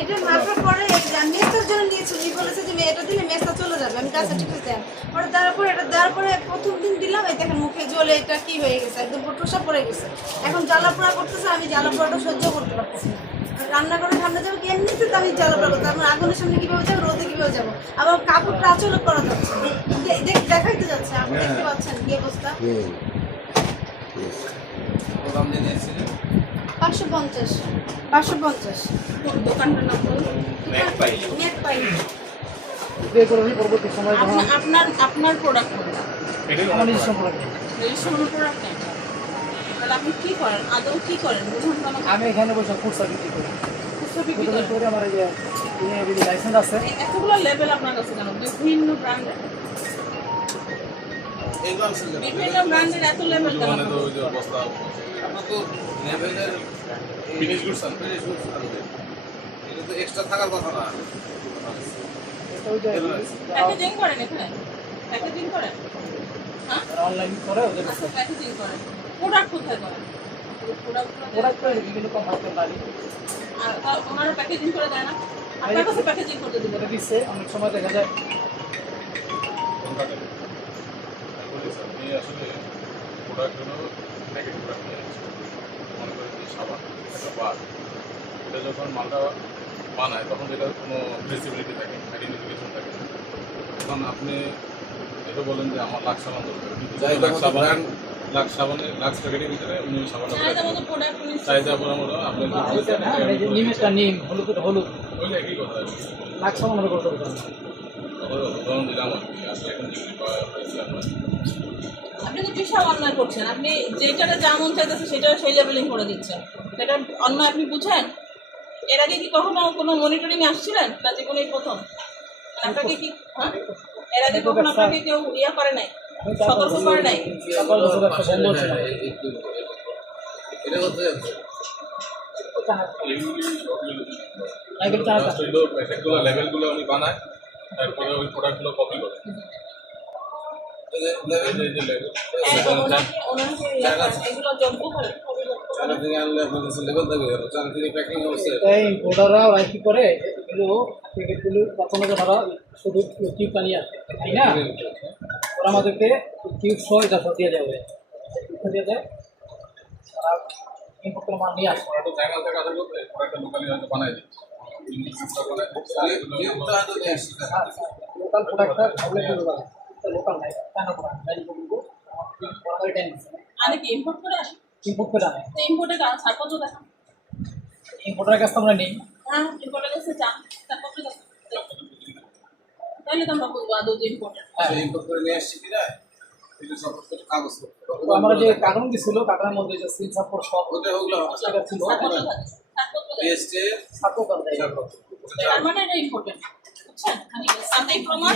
এটা মাপার পরে মেসটার জন্য নিয়েছি, উনি বলেছে যে এটা দিলে মেসটা চলে যাবে। আমি কাছে ঠিক আছে পরে দেওয়ার পরে প্রথম দিন দিলাম, এই দেখেন মুখে জ্বলে এটা কি হয়ে গেছে, একদম টোসা পড়ে গেছে। এখন জ্বালা পোড়া করতেছে, আমি জ্বালা পোড়াটা সহ্য করতে পারতেছি না। রান্না করে সামনে যাবো, এমনিতে তো আমি জ্বালা পোড়া করতে, আমার আগুনের সামনে কীভাবে যাবো, রোদে কীভাবে যাবো, আবার কাপড়টা আচলক করা যাচ্ছে, দেখাইতে যাচ্ছে। আপনি দেখতে পাচ্ছেন কি অবস্থা। 550 550। দোকানটার নাম নেট পাই। পরবর্তী সময় আপনার প্রোডাক্ট আমার নিজস্ব প্রোডাক্ট প্রোডাক্ট নেই, তাহলে আপনি কি করেন, আদৌ কি করেন বুঝুন তো আমাকে। আমি এখানে বসে ফুডসা বিক্রি করি। ফুডসা করে আমার এই যে লাইসেন্স আছে। এতগুলো লেভেল আপনার কাছে কেন, বিভিন্ন ব্র্যান্ডের এত লেভেল কেন? আপনার তো লেভেলের ফিনিশ গুডস এটা তো এক্সট্রা থাকার কথা না। প্যাকেজিং করেন এখানে, প্যাকেজিং করেন, হ্যাঁ অনলাইন করে ওদের প্যাকেজিং করেন, প্রোডাক্ট কোথায় করেন? প্রোডাক্ট করে বিভিন্ন কোম্পানিতে লাগে। আর ওনারা প্যাকেজিং করে দেয় না, আপনার কাছে প্যাকেজিং করতে দিবে ওটা দিচ্ছে অনেক সময় দেখা যায় আমি আসলে প্রোডাক্ট হলো প্যাকেট প্রোডাক্ট নিয়ে আসছি। মনে করেন যে সাবান একটা বার, এটা যখন মালটা বানায় তখন যেটা কোনো ফ্লেক্সিবিলিটি থাকে, আইডেন্টিফিকেশন থাকে, তখন আপনি এটা বলেন যে আমার লাক্স সাবান দরকার, লাক্স সাবানের লাক্স প্যাকেটের ভিতরে উনি সাবানটা চাহিদা পরামর্শ আপনি নিমেরটা নিম, হলুদ হলুদ ওইটা একই কথা। লাক্স মনে করতে হবে। উদাহরণ দিলাম আর কি, আসলে এখন যেগুলি পাওয়া হয়েছে আমরা আপনি তো বিশাল অন্যায় করছেন। আপনি যেটাতে যা মন চাইতেছে সেটা সেই লেভেলিং করে দিচ্ছেন, সেটা অন্যায় আপনি বুঝেন? এর আগে কি কখনো কোনো মনিটরিং আসছিলেন না জীবনের প্রথম? আপনাকে কি এর আগে কখনো আপনাকে কেউ ইয়ে করে নাই, সতর্ক করে নাই? এটা করতে যাচ্ছে প্যাকেটগুলো লেভেলগুলো উনি বানায়, তারপরে ওই প্রোডাক্টগুলো কপি করে এগুলো যোগ্য করে কি করে এগুলো প্যাকেটগুলো কখনো ওরা শুধু টিউব বানিয়ে আসে, তাই না? ওরা আমাদেরকে টিউব সহ এটা দিয়ে যাবে, দিয়ে যায় তারা ইম্পোর্ট করে মাল নিয়ে আসে। তো চ্যানেল থেকে কাজ করতে একটা লোকালি হয়তো বানাই দিচ্ছে, লোকাল প্রোডাক্টটা লোকাল নাই, কেন প্রোডাক্ট আরে কি ইম্পোর্ট করে আসে? ইম্পোর্ট করে আনে। ইম্পোর্টের ছাড়পত্র দেখান। ইম্পোর্টারের কাছে আমরা নেই। হ্যাঁ, ইম্পোর্টের কাছে যান, ছাড়পত্র দেখান, তাহলে তো আমরা বুঝবো আদৌ যে ইম্পোর্টের। ইম্পোর্ট করে নিয়ে আসছি কিনা এটা সব কাগজ তো আমরা যে কার্টুন দিছিল কার্টুনের মধ্যে যে স্ক্রিন সাপোর্ট সব ওটা ওগুলো সেটা ছিল। ছাড়পত্র থাকে, ছাড়পত্র দেখান। টেস্টে সাপোর্ট তার মানে এটা ইম্পোর্টেন্ট, বুঝছেন? আপনি প্রমাণ